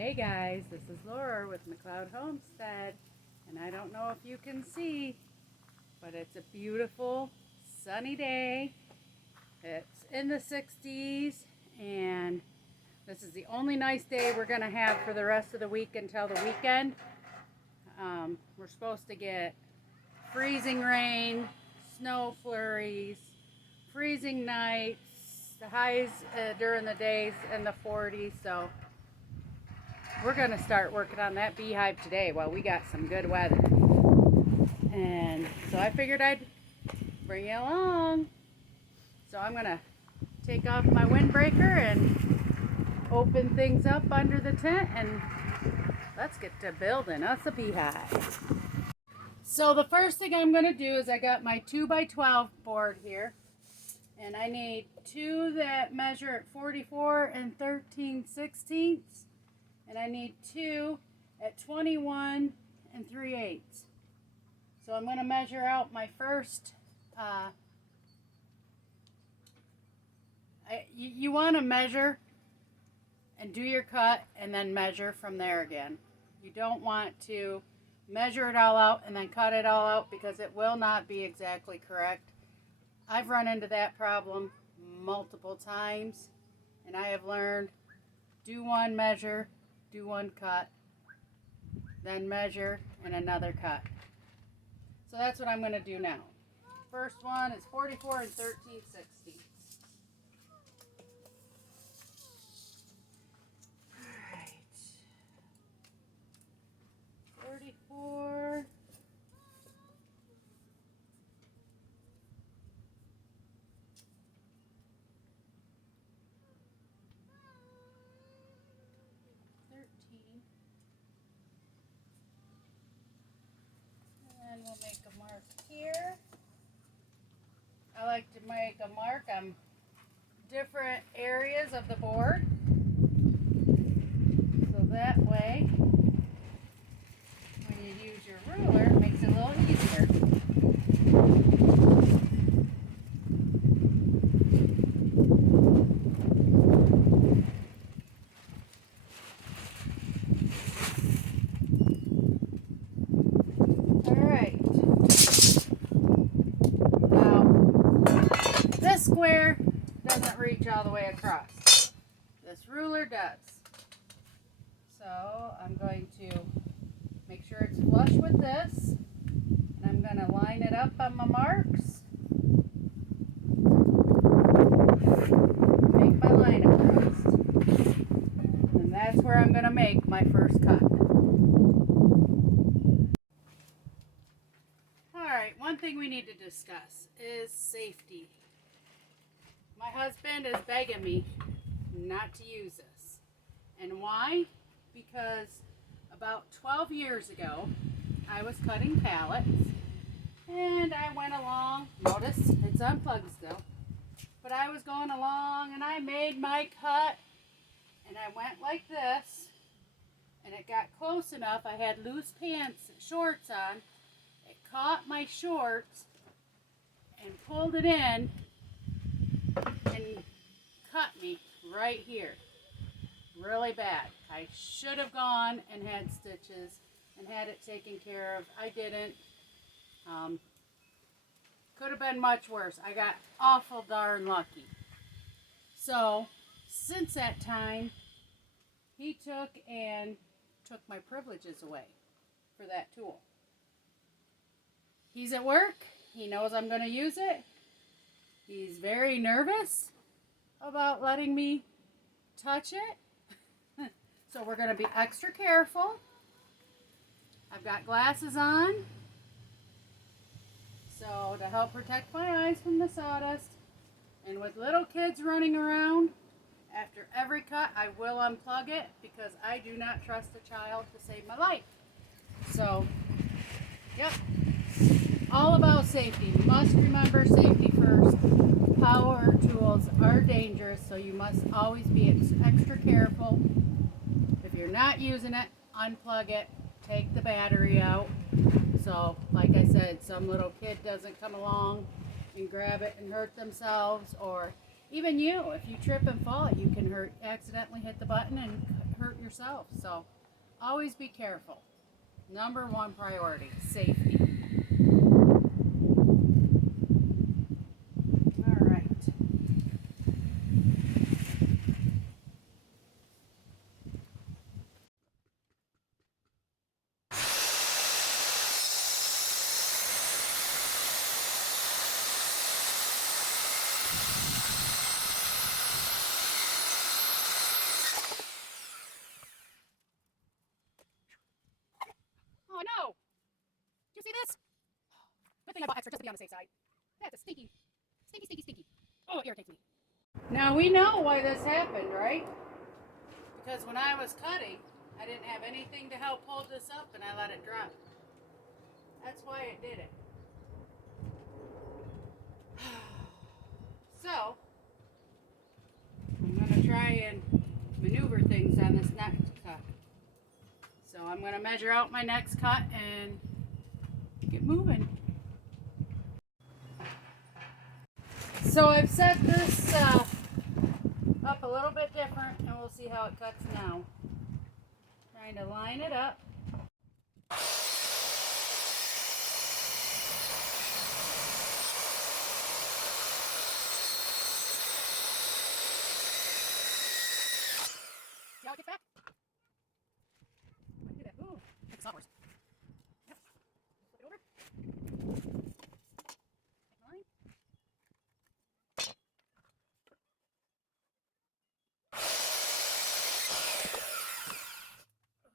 Hey guys, this is Laura with McLeod Homestead, and I don't know if you can see, but it's a beautiful sunny day. It's in the 60s, and this is the only nice day we're going to have for the rest of the week until the weekend. We're supposed to get freezing rain, snow flurries, freezing nights, the highs during the days in the 40s, so we're going to start working on that beehive today while we got some good weather. And so I figured I'd bring you along. So I'm going to take off my windbreaker and open things up under the tent, and let's get to building us a beehive. So the first thing I'm going to do is I got my 2x12 board here, and I need two that measure at 44 and 13/16. And I need two at 21 and 3/8. So I'm going to measure out my first, you want to measure and do your cut and then measure from there again. You don't want to measure it all out and then cut it all out because it will not be exactly correct. I've run into that problem multiple times, and I have learned, do one measure, do one cut, then measure and another cut. So that's what I'm going to do now. First one is 44 and 13/16. Alright. 44. And we'll make a mark here. I like to make a mark on different areas of the board, so that way when you use your ruler it makes it a little easier. Square doesn't reach all the way across. This ruler does. So I'm going to make sure it's flush with this, and I'm going to line it up on my marks. Make my line across. And that's where I'm going to make my first cut. Alright, one thing we need to discuss is safety. My husband is begging me not to use this. And why? Because about 12 years ago, I was cutting pallets, and I went along, notice it's unplugged still, but I was going along and I made my cut, and I went like this, and it got close enough. I had loose pants, shorts on. It caught my shorts and pulled it in and cut me right here really bad. I should have gone and had stitches and had it taken care of. I didn't. Could have been much worse. I got awful darn lucky. So since that time, he took my privileges away for that tool. He's at work. He knows I'm going to use it. He's very nervous about letting me touch it. So we're going to be extra careful. I've got glasses on, so to help protect my eyes from the sawdust. And with little kids running around, after every cut I will unplug it because I do not trust a child to save my life. So, yep. All about safety. You must remember safety first. Power tools are dangerous, so you must always be extra careful. If you're not using it, unplug it, take the battery out. So, like I said, some little kid doesn't come along and grab it and hurt themselves, or even you, if you trip and fall, you can accidentally hit the button and hurt yourself. So always be careful. Number one priority, safety. All right. Oh no! Do you see this? Good thing I bought extra just to be on the safe side. That's a stinky, stinky, stinky, stinky. Oh, it irritates me. Now we know why this happened, right? Because when I was cutting, I didn't have anything to help hold this up and I let it drop. That's why it did it. So, I'm going to try and maneuver things on this next cut. So I'm going to measure out my next cut and get moving. So I've set this up a little bit different and we'll see how it cuts now. Trying to line it up. See how it gets back? Look at that. Ooh, it's not worse. Yep. Flip it over. Line.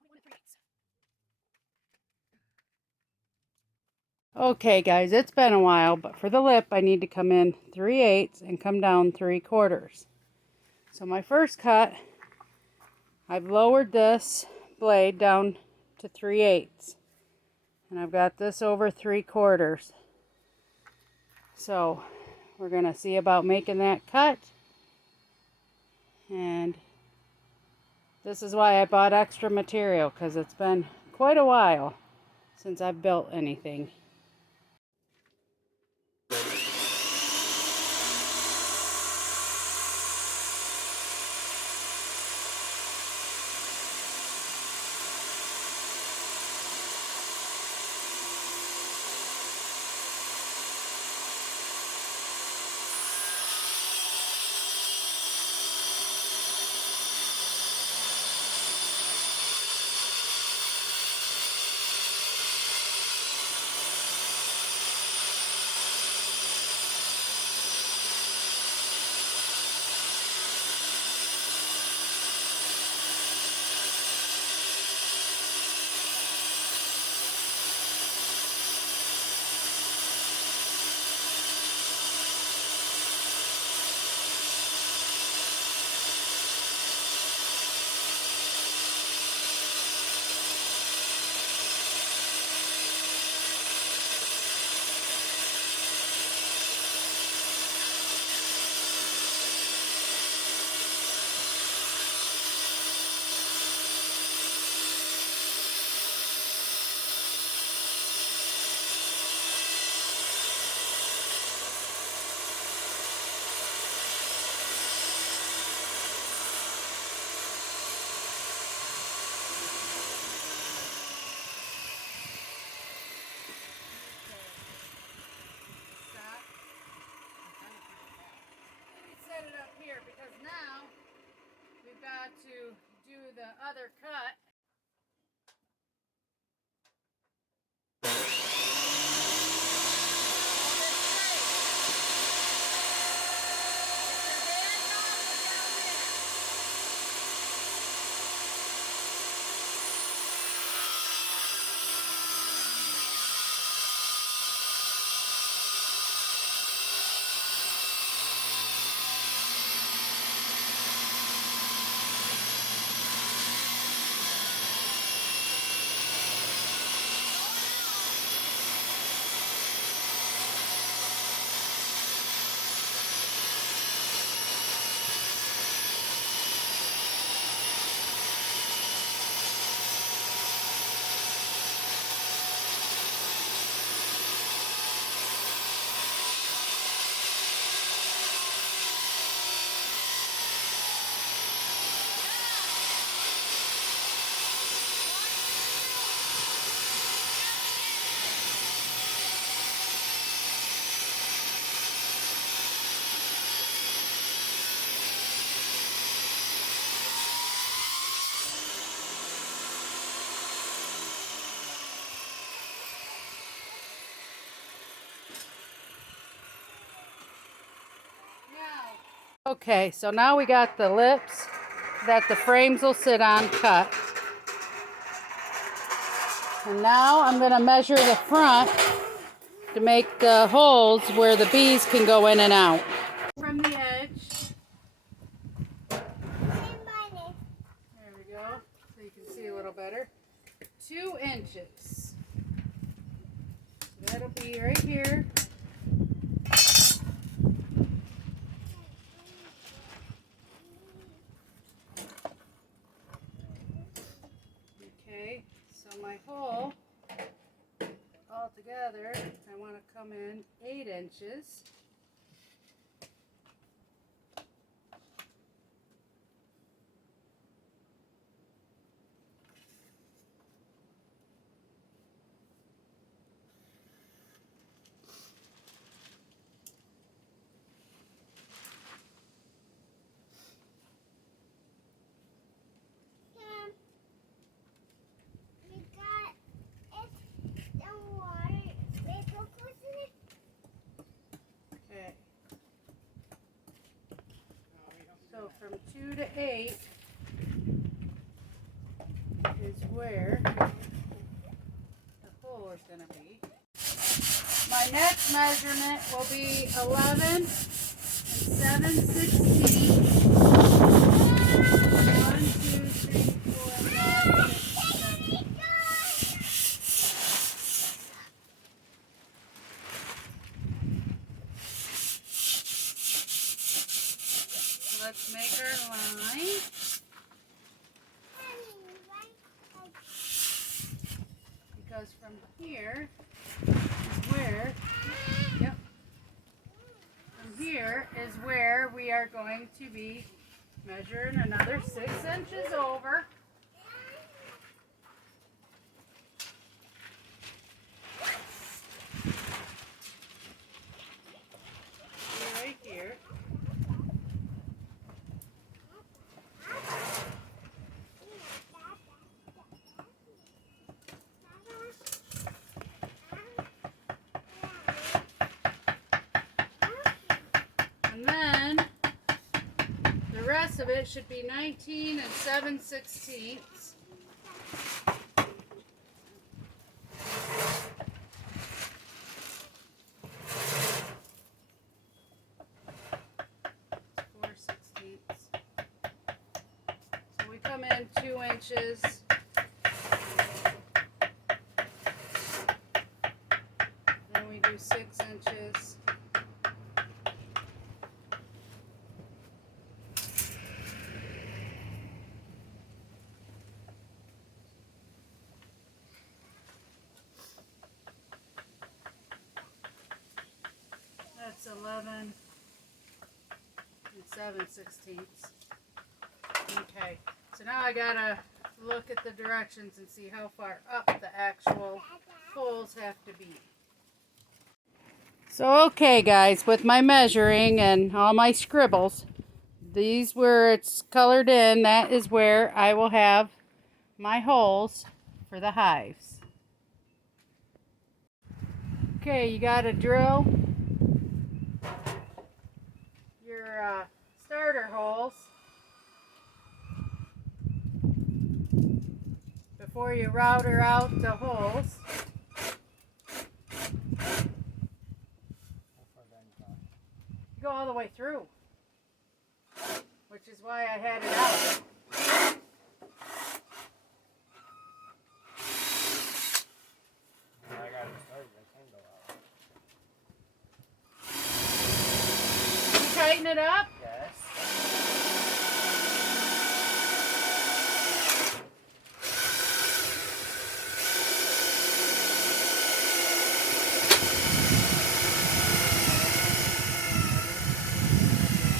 21 3/8. Okay guys, it's been a while, but for the lip I need to come in 3/8 and come down 3/4. So my first cut, I've lowered this blade down to 3/8 and I've got this over 3/4. So we're going to see about making that cut, and this is why I bought extra material, because it's been quite a while since I've built anything. Because now we've got to do the other cut. Okay, so now we got the lips that the frames will sit on cut. And now I'm going to measure the front to make the holes where the bees can go in and out. From the edge. There we go, so you can see a little better. 2 inches. So that'll be right here. Okay, so my hole altogether, I want to come in 8 inches. So from 2 to 8 is where the hole is going to be. My next measurement will be 11 and 7/16. 1, 2, 3, 4, 5, 6, 7. So let's make our line. Because from here is where, from here is where we are going to be measuring another 6 inches over. Right here. And then the rest of it should be 19 and 7/16. So we come in 2 inches. Then we do 6 inches. That's 11 and 7/16. Okay, so now I gotta look at the directions and see how far up the actual holes have to be. So okay guys, with my measuring and all my scribbles, these where it's colored in, that is where I will have my holes for the hives. Okay, you gotta drill your starter holes before you router out the holes. You go all the way through, which is why I had it out. I got it started, I can go out. You tighten it up? Yes.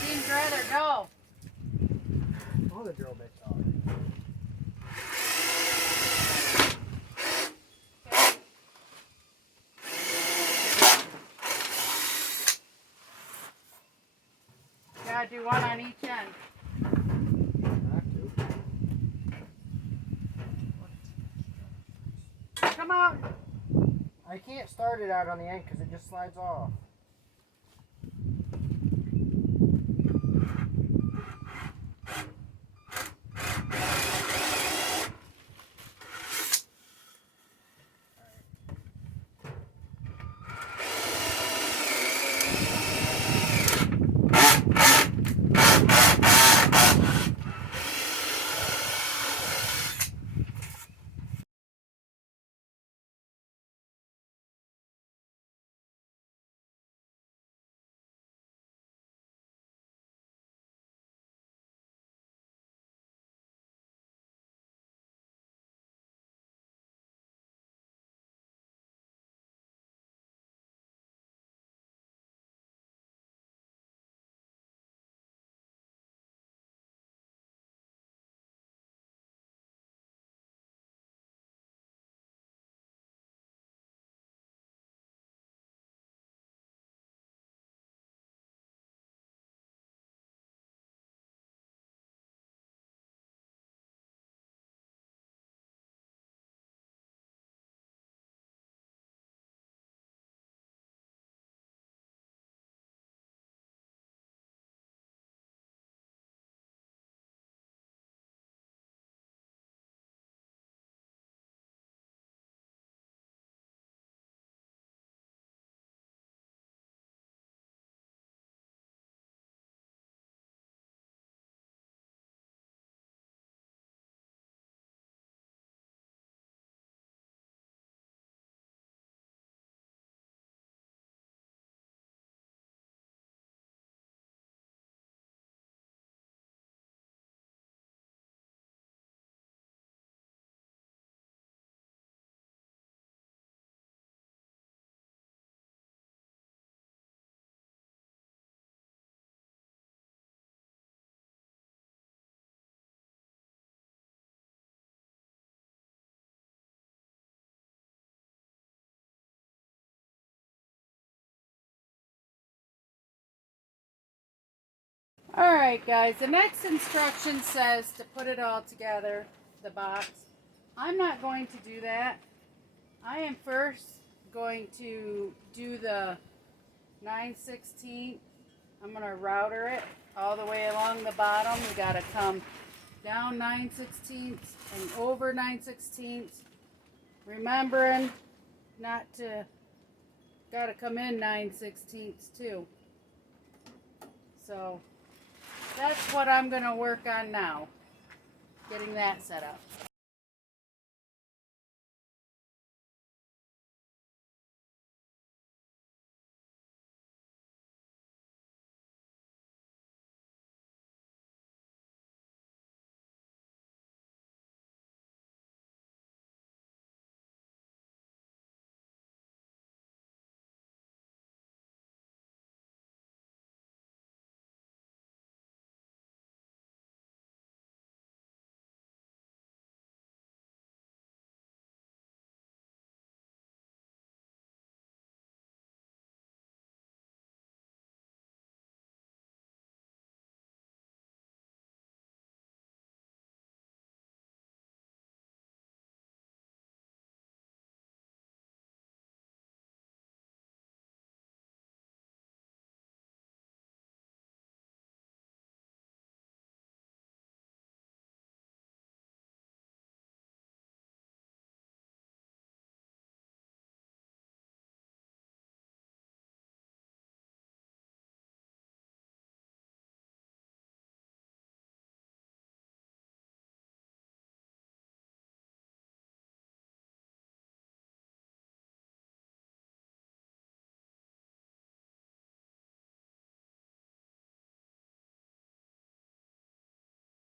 Seems rather dull. All the drill bits are. Gotta do one on each end. Come out. I can't start it out on the end because it just slides off. Alright guys, the next instruction says to put it all together, the box. I'm not going to do that. I am first going to do the 9/16. I'm going to router it all the way along the bottom. We got to come down 9/16 and over 9/16. Remembering not to, got to come in 9/16 too. So that's what I'm going to work on now, getting that set up.